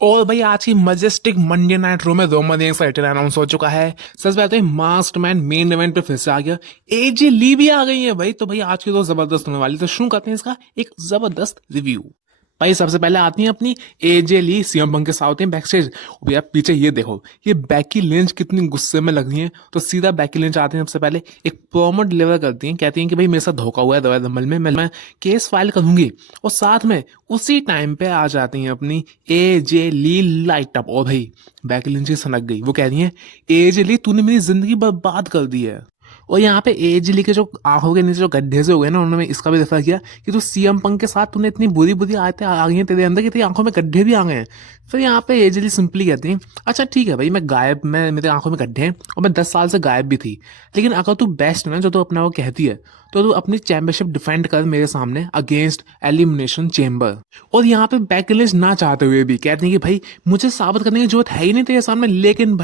और भाई आज की मजेस्टिक मंडे नाइट रो में रोमन रेंस का रिटर्न अनाउंस हो चुका है। सच बात है, मास्क्ड मैन मेन इवेंट पे फिर से आ गया। एजे ली भी आ गई है भाई। तो भाई आज की तो जबरदस्त होने वाली। तो शुरू करते हैं इसका एक जबरदस्त रिव्यू। भाई सबसे पहले आती है अपनी एजे ली सीएम पंक के साथ होते हैं बैक स्टेज। भैया पीछे ये देखो, ये बैकी लिंच कितनी गुस्से में लग रही है। तो सीधा बैकी लिंच आते हैं, सबसे पहले एक प्रॉमो डिलीवर करती हैं, कहती हैं कि भाई मेरे साथ धोखा हुआ है दवाई दमल में, मैं केस फाइल करूंगी। और साथ में उसी टाइम पे आ जाती हैं अपनी एजे ली लाइट अप। और भाई बैकी लिंच की सनक गई। वो कह रही है एजे ली तूने मेरी जिंदगी बर्बाद कर दी है। और यहाँ पे एज ली के जो आंखों के नीचे जो गड्ढे से हो गए ना, उन्होंने इसका भी रेफर किया कि तू सीएम पंक के साथ तूने इतनी बुरी बुरी आदतें आ गई हैं तेरे अंदर कि तेरी आंखों में गड्ढे भी आ गए हैं। फिर यहाँ पे एज ली सिंपली कहती है अच्छा ठीक है भाई, मैं मेरे आंखों में गड्ढे हैं और मैं 10 साल से गायब भी थी, लेकिन अगर तू बेस्ट है ना जो तू अपना वो कहती है, तो तू अपनी चैंपियनशिप डिफेंड कर मेरे सामने अगेंस्ट एलिमिनेशन चेंबर। और यहाँ पे बैकलिस्ट ना चाहते हुए भी कहते हैं कि भाई मुझे साबित करने की जरूरत है ही नहीं तेरे सामने, लेकिन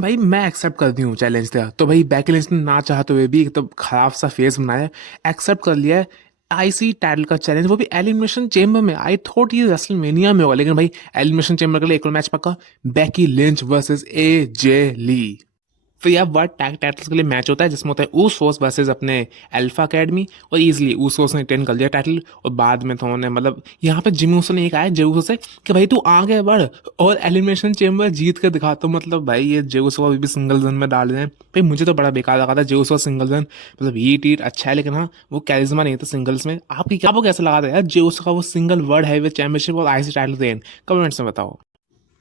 भाई मैं एक्सेप्ट करती हूँ चैलेंज तेरा। तो भाई बैकलिस्ट ने ना चाहते हुए भी एक तो खराब सा फेस बनाया, एक्सेप्ट कर लिया है आईसी टाइटल का चैलेंज, वो भी एलिमिनेशन चेंबर में। आई थॉट ये रेसलमेनिया में होगा, लेकिन भाई एलिमिनेशन चेंबर के लिए एक और मैच पक्का, बैकी लिंच वर्सेस एजे ली। फिर यह वर्ल्ड टैग टाइटल्स के लिए मैच होता है, जिसमें होता है ऊसोस वर्सेस अपने अल्फा अकेडमी। और इजीली ऊसोस ने टेन कर लिया टाइटल। और बाद में तो उन्होंने मतलब यहाँ पे जिमी ऊसो ने एक आया जेऊसो से कि भाई तू आगे बढ़ और एलिमिनेशन चेंबर जीत कर दिखा। तो मतलब भाई ये जेऊसो को अभी भी सिंगल जन में डाल रहे हैं। भाई मुझे तो बड़ा बेकार लगा था जेऊसो सिंगल जन, मतलब हीट ईट अच्छा है, लेकिन हाँ वो कैरिज्मा नहीं था सिंगल्स में। आपको कैसा लगा था यार जेऊसो का वो सिंगल वर्ल्ड हैवी चैंपियनशिप और आईसी टाइटल रेन? कमेंट्स में बताओ।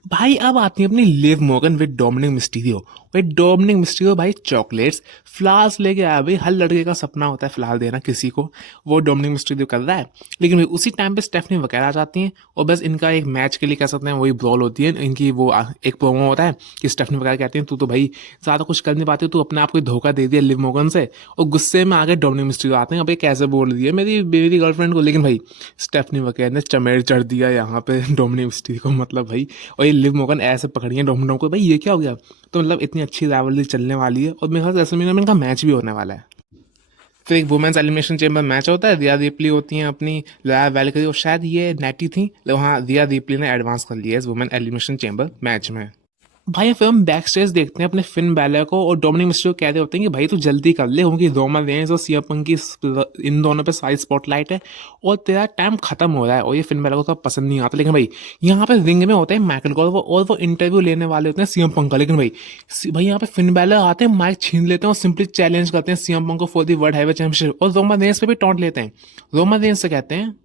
भाई अब आती है अपनी Liv Morgan with Dominik Mysterio. भाई डोमिनिक मिस्टीरियो भाई चॉकलेट्स फ्लावर्स लेके आया। भाई हर लड़के का सपना होता है फ्लावर देना किसी को, वो डोमिनिक मिस्टीरियो कर रहा है। लेकिन भाई उसी टाइम पे स्टेफनी वगैरह आ जाती हैं और बस इनका एक मैच के लिए कह सकते हैं वही ब्रॉल होती है इनकी। वो एक प्रोमो होता है कि स्टेफनी वगैरह कहती हैं तू तो भाई ज़्यादा कुछ कर नहीं पाती, तू अपने आप को धोखा दे दिया लिव मॉर्गन से। और गुस्से में आगे डोमिनिक मिस्टीरियो आते हैं, भाई कैसे बोल दिया मेरी मेरी गर्लफ्रेंड को। लेकिन भाई स्टेफनी वगैरह ने चमेड़ चढ़ दिया यहाँ पे डोमिनिक मिस्टीरियो को, मतलब भाई। और ये लिव मॉर्गन ऐसे पकड़ी है डोमिनिक को, भाई ये क्या हो गया। तो मतलब इतनी अच्छी राइवलरी चलने वाली है और मेरे ख्याल से रेसलमेनिया में इनका मैच भी होने वाला है। फिर एक वुमेन्स एलिमिनेशन चेंबर मैच होता है, रिया रिप्ली होती हैं अपनी लाया वैल्करी, और शायद ये नेटी थी, वहाँ रिया रिप्ली ने एडवांस कर लिया है इस वुमेन एलिमिनेशन चेंबर मैच में। भाई फिर हम बैक स्टेज देखते हैं अपने फिन बैलर को और डोमिनिक मिस्टीरियो कह रहे होते हैं कि भाई तू जल्दी कर ले, क्योंकि रोमन रेंस और सीएम पंक की इन दोनों पे सारी स्पॉटलाइट है और तेरा टाइम खत्म हो रहा है। और ये फिन बैलर को तो पसंद नहीं आता। लेकिन भाई यहाँ पे रिंग में होते हैं माइकल कॉल और वो इंटरव्यू लेने वाले होते हैं सीएम पंक का। लेकिन भाई यहाँ पे फिन बैलर आते हैं, माइक छीन लेते हैं और सिंपली चैलेंज करते हैं सीएम पंक को for the world heavy championship. और रोमन रेंस पे भी टॉन्ट लेते हैं। रोमन रेंस से कहते हैं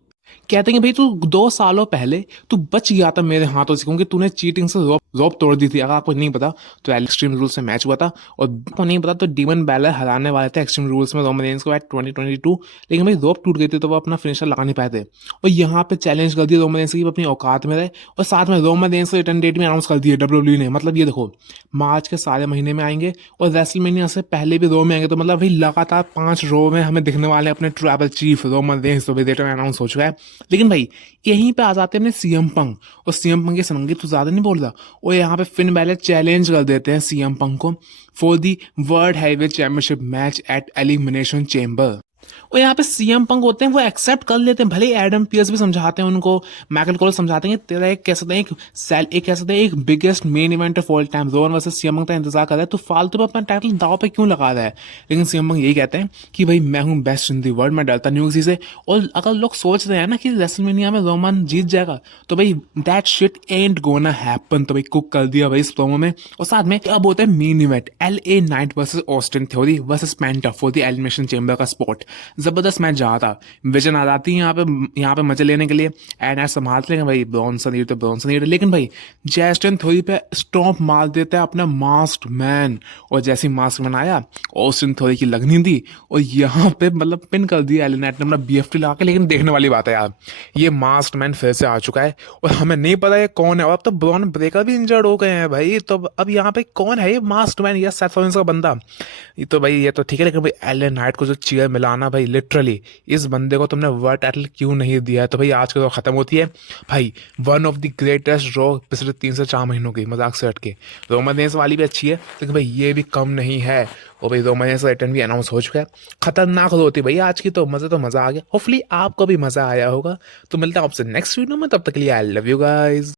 कि भाई तू 2 सालों पहले तू बच गया था मेरे हाथों से, क्योंकि तूने चीटिंग से रोप तोड़ दी थी। अगर आपको नहीं पता तो एक्सट्रीम रूल से मैच हुआ था, और आपको नहीं पता तो डीमन बैलर हराने वाले थे एक्सट्रीम रूल्स में रोमन रेंस को एट 2022। लेकिन भाई रोप टूट गई थी तो वो अपना फिनिशर लगा नहीं पाए थे। और यहाँ पे चैलेंज कर दिया रोमन रेंस की अपनी औकात में रहे। और साथ में रोमन रेंस रिटर्न डेट में अनाउंस कर दिया डब्ल्यूडब्ल्यू ने। मतलब ये देखो, मार्च के सारे महीने में आएंगे और रेसलमेनिया से पहले भी रो में आएंगे। तो मतलब भाई लगातार 5 रो में हमें दिखने वाले अपने ट्राइबल चीफ रोमन रेंस तो रिटर्न अनाउंस हो चुका है। लेकिन भाई यहीं पे आ जाते हैं अपने सीएम पंक, और सीएम पंक के संगी तो ज्यादा नहीं बोल रहा। और यहाँ पे फिन बैलर चैलेंज कर देते हैं सीएम पंक को for the world heavy championship match at elimination chamber. और यहाँ पे सीएम पंक होते हैं, वो एक्सेप्ट कर लेते हैं। भले एडम पियर्स भी समझाते हैं उनको, माइकल कोल समझाते हैं तेरा एक कह सकते हैं एक biggest main event of all time Roman versus CM Punk का इंतजार कर रहा है, तो फालतू में अपना टाइटल दाव पे क्यों लगा रहा है। लेकिन सीएम पंक यही कहते हैं कि भाई मैं हूँ बेस्ट इन दी वर्ल्ड, मैं डरता नहीं हूँ किसी से। और अगर लोग सोच रहे हैं ना कि रेसलमेनिया में रोमन जीत जाएगा, तो भाई that shit ant gonna happen. तो भाई कुक कर दिया भाई इस प्रोमो में। और साथ में अब होता है main event LA night versus Austin theory versus penta for the elimination chamber का स्पॉट। जबरदस्त मैच जहाँ था, विजन आ जाती है यहाँ पे मजे लेने के लिए। एंड ऐसा संभालते हैं भाई ब्रॉन्सन हीट तो ब्रॉन्सन हीट, लेकिन भाई जैस्टिन थोड़ी पे स्टॉम्प मार देता है अपना मास्क्ड मैन। और जैसे ही मास्क मैन आया ऑस्टिन थोड़ी की लगनी थी और यहाँ पे मतलब पिन कर दिया एलिन नाइट ने अपना BFT लगा के। लेकिन देखने वाली बात है यार, ये मास्क्ड मैन फिर से आ चुका है और हमें नहीं पता ये कौन है। और अब तो ब्रॉन ब्रेकर भी इंजर्ड हो गए हैं भाई, तो अब यहाँ पे कौन है ये मास्क्ड मैन या सेथ रॉलिंस का बंदा? ये तो भाई ये तो ठीक है, लेकिन भाई एलिन नाइट को जो चीयर मिलाना, भाई लिटरली इस बंदे को तुमने वर्ल्ड टाइटल क्यों नहीं दिया है? तो भाई आज की तो खत्म होती है भाई, वन ऑफ द ग्रेटेस्ट रो पिछले 3 से 4 महीनों की, मजाक से हटके। रोमन रेंस वाली भी अच्छी है, लेकिन भाई ये भी कम नहीं है। और भाई रोमन रेंस का रिटर्न भी अनाउंस हो चुका है। खतरनाक होती भाई आज की, तो मजा आ गया। होपफुली आपको भी मजा आया होगा। तो मिलता है आपसे नेक्स्ट वीडियो में, तब तक के लिए आई लव यू गाइस।